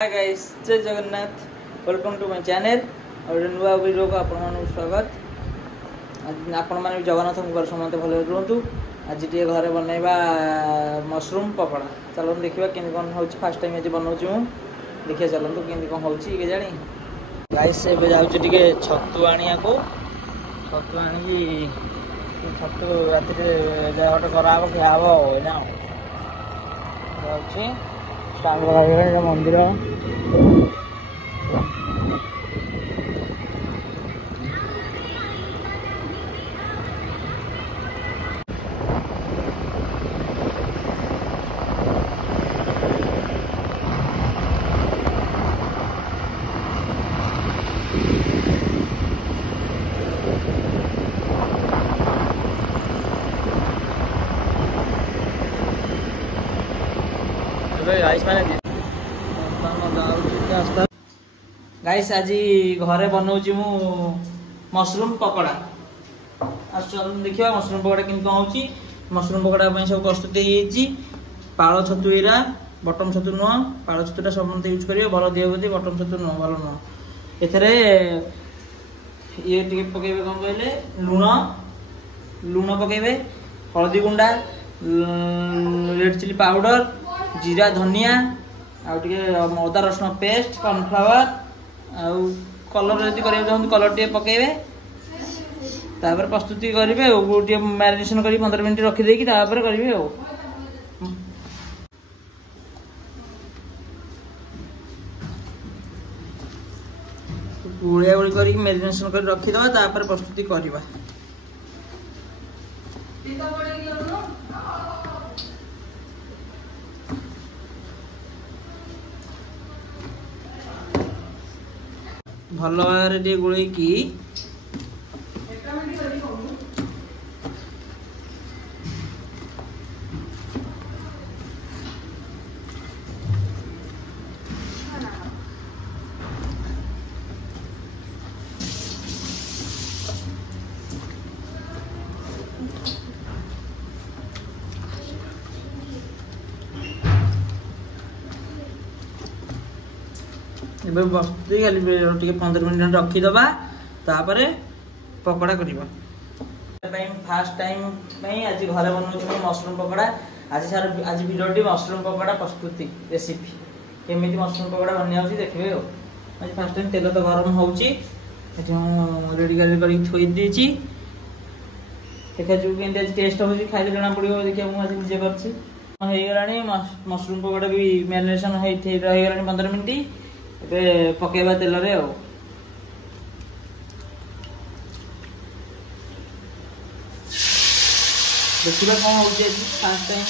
हाय guys, जय Jagannath. Welcome to my channel और नुआ वीडियो को आपण स्वागत। आपण मैंने जगन्नाथ समस्त भले रुहतु। आज टे घरे बनइबा मशरूम पकड़ा। चलो देखा कि कौन हो फास्ट टाइम आज बनाऊँ देखिए। चलतु कि कौन हो जानी गाइस जाऊँचे छतु आनिया को छतु आनी छतु राति देहट कराब खाब जाऊँगी मंदिर गाइस आज घरे बनाऊँ मु मशरूम पकड़ा। देखिए मशरूम पकड़ा कि कौन हो। मशरूम पकड़ा सब प्रस्तुति पाल छतु इरा बटम छतु नुह। पाल छतुटा समस्त यूज करेंगे भल दिए बोली बटम छतु नुह भल नुह। एथरे ये टे पकेबे कौन कहले लुण लुण पकेबे हल्दी गुंडा रेड चिली पाउडर जीरा धनिया आउटे अदा रसुण पेस्ट कॉर्नफ्लावर आउ कलर जब करेंगे चाहते कलर टे पकेबे तापर प्रस्तुति करेंगे मैरिनेशन कर 15 मिनट रखिदे करेंगे गुड़िया गुड़ी कर मैरिनेशन कर रखीदा प्रस्तुति करवा। भल भाव गोल बस्ती खाली 15 मिनट रखीदबा तापर पकड़ा करवा। फास्ट टाइम आज घरे बनाऊँ मशरूम पकड़ा। आज वीडियो मशरूम पकड़ा प्रस्तुति रेसिपी केमी मशरूम पकड़ा बनिया देखिए। आज फास्ट टाइम तेल तो गरम हो रेडी कर थोड़ी देखा जो टेस्ट हो खाई जना पड़ो। देखिए मुझे निजे कर मशरूम पकड़ा भी मैरिनेशन हो 15 मिनट ए पकेबा तेल रे देखिए कौन हो फास्ट टाइम।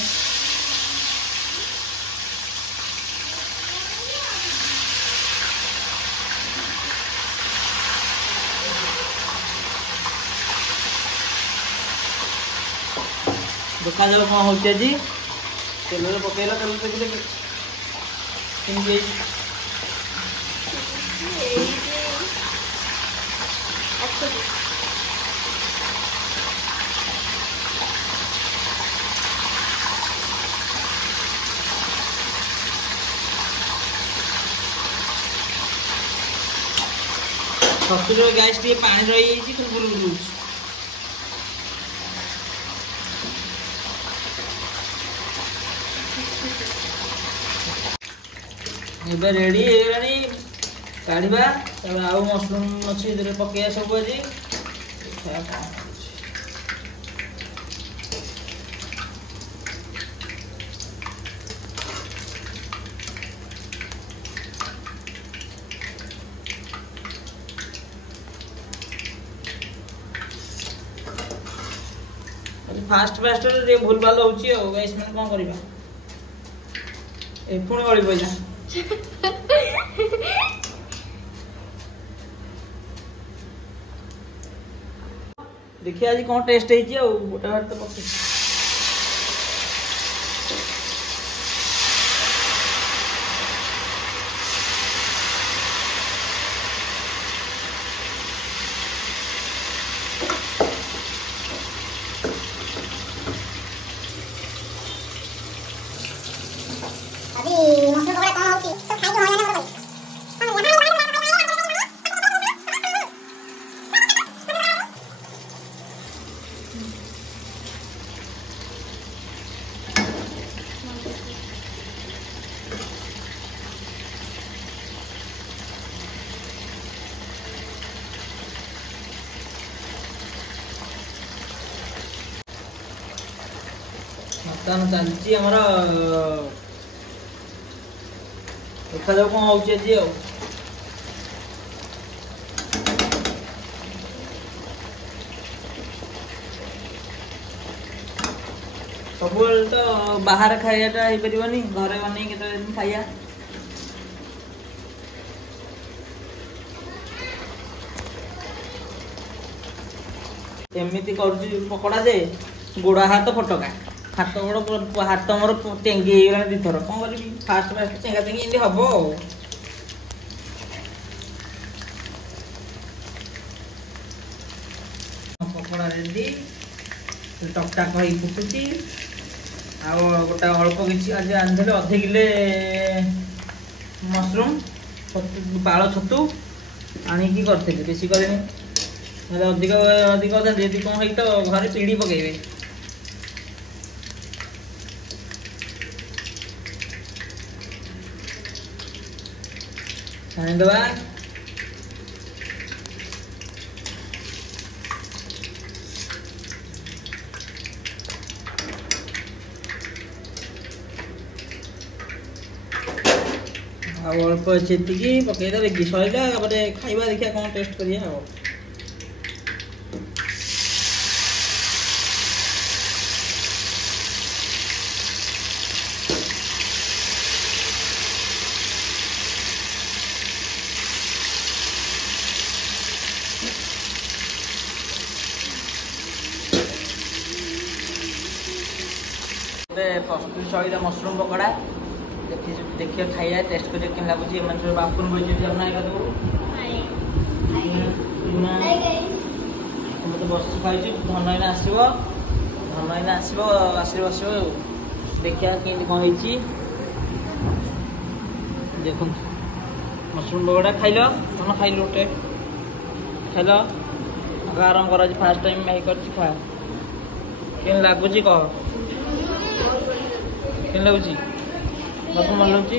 देखा जाओ कौन हो तेल पकेला तेल देखिए छतुर गैस टे पानी रही बुलबुल एबे रेडी काढ़ा आउ मशरूम अच्छी पकड़ा सब आज फास्ट फास्ट भूल भाल हो गाइस मैंने कौन करवा पुणी गली पैसा देखिए आज कौन टेस्ट है गोटे बार तो पके अभी मशरूम पकड़ा कौन होची तो खाई हो जाने वाला ବର୍ତ୍ତମାନ ଚାଲିଛି ଆମର ଦେଖାଯାଉ କ'ଣ ହେଉଛି ଆଜି ଆଉ। ସବୁବେଳେ ତ ବାହାରେ ଖାଇବାଟା ହେଇପାରିବନି, ଘରେ ବନେଇକି କେତେବେଳେ ଦିନ ଖାଇବା। ଏମିତି କରୁଛି ପକୋଡ଼ା ଯେ ଗୋଡ଼ ହାତ ଫଟକା, ହାତ ଗୋଡ଼ ହାତ ମୋର ଟେଙ୍ଗି ହେଇଗଲାଣି ଦିଥର। କ'ଣ କରିବି, ଫାଷ୍ଟ ଚେଙ୍ଗା ଚେଙ୍ଗି ଏମିତି ହବ ଆଉ। ପକୋଡ଼ା ରେଡି, ଟକଟାକ ହେଇ ଫୁଟୁଛି। ଆଉ ଗୋଟେ ଅଳ୍ପ କିଛି ଆଜି ଆଣିଥିଲେ ଅଧ କିଲେ ମସରୁମ୍ ପାଳ ଛତୁ ଆଣିକି କରିଥିଲି, ବେଶୀ କରିନି। ଅଧିକ ଯଦି କ'ଣ ହେଇ ତ ଘରେ ପିଡ଼ି ପକେଇବେ। ଛାଣିଦେବା। ଆଉ ଅଳ୍ପ ଅଛି, ଏତିକି ପକେଇଦେବା। ଦେଖି ସରିଲା, ତାପରେ ଖାଇବା, ଦେଖିବା କ'ଣ ଟେଷ୍ଟ କରିବା ଆଉ। ପ୍ରସ୍ତୁତି ସହିତ ମସରୁମ୍ ପକୋଡ଼ା ଦେଖିବା, ଖାଇବା, ଟେଷ୍ଟ କରିବା କେମିତି ଲାଗୁଛି। ଏମାନେ ସବୁ ବାପୁନ ବଇଛନ୍ତି, ମତେ ବସି ଖାଇଛୁ। ଧନ ଏଇନା ଆସିବ, ଆସିବ ଆଉ। ଦେଖିବା କେମିତି କ'ଣ ହେଇଛି। ଦେଖନ୍ତୁ ମସରୁମ୍ ପକୋଡ଼ା ଖାଇଲ, ଧନ ଖାଇଲୁ, ଗୋଟେ ଖାଇଲ। ଆରମ୍ଭ କରାଉଛି, ଫାଷ୍ଟ ଟାଇମ୍ ଭାଇ କରିଛି, ଖା। କେମିତି ଲାଗୁଛି କହ, କେମିତି ଲାଗୁଛି? ମତେ ଭଲ ଲାଗୁଛି,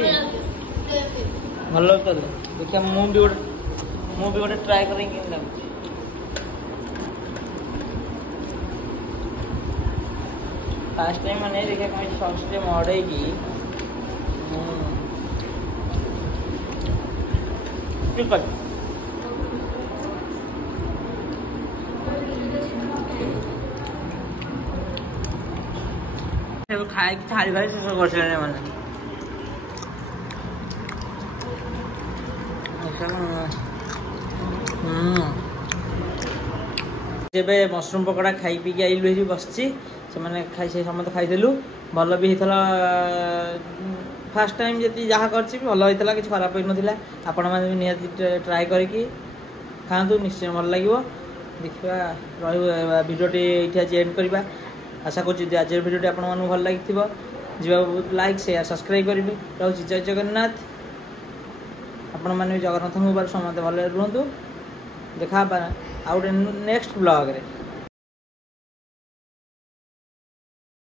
ଭଲ ଲାଗୁଛି ତାହେଲେ। ଦେଖିବା ମୁଁ ବି ଗୋଟେ ଟ୍ରାଏ କରିକି କେମିତି ଲାଗୁଛି। ଫାଷ୍ଟ ଟାଇମ୍ ମାନେ ଦେଖିବା କ'ଣ ସସ୍ରେ ମଡ଼େଇକି ଠିକ୍ ଅଛି। ଖାଇକି ଥାଳି ଭାଇ ଶେଷ କରିସାରିଲେଣି ଏମାନେ। ଏବେ ମସରୁମ୍ ପକୋଡ଼ା ଖାଇ ପିଇକି ଆଇଲୁ, ଏଠି ବସିଛି। ସେମାନେ ସମସ୍ତେ ଖାଇଥିଲୁ, ଭଲ ବି ହେଇଥିଲା। ଫାଷ୍ଟ ଟାଇମ୍ ଯଦି ଯାହା କରିଛି ଭଲ ହେଇଥିଲା, କିଛି ଖରାପ ହେଇନଥିଲା। ଆପଣମାନେ ବି ନିହାତି ଟ୍ରାଏ କରିକି ଖାଆନ୍ତୁ, ନିଶ୍ଚୟ ଭଲ ଲାଗିବ। ଦେଖିବା ରହିବ ଭିଡ଼ିଓଟି ଏଇଠି ଆଜି ଏଣ୍ଡ କରିବା। ଆଶା କରୁଛି ଯଦି ଆଜିର ଭିଡ଼ିଓଟି ଆପଣମାନଙ୍କୁ ଭଲ ଲାଗିଥିବ, ଯିବାକୁ ଲାଇକ୍, ସେୟାର, ସବସ୍କ୍ରାଇବ୍ କରିବେ। ରହୁଛି, ଜୟ ଜଗନ୍ନାଥ। ଆପଣମାନେ ବି ଜଗନ୍ନାଥଙ୍କ ଉପରେ ସମସ୍ତେ ଭଲରେ ରୁହନ୍ତୁ। ଦେଖା ହେବା ଆଉ ଗୋଟେ ନେକ୍ସଟ ବ୍ଲଗ୍ରେ।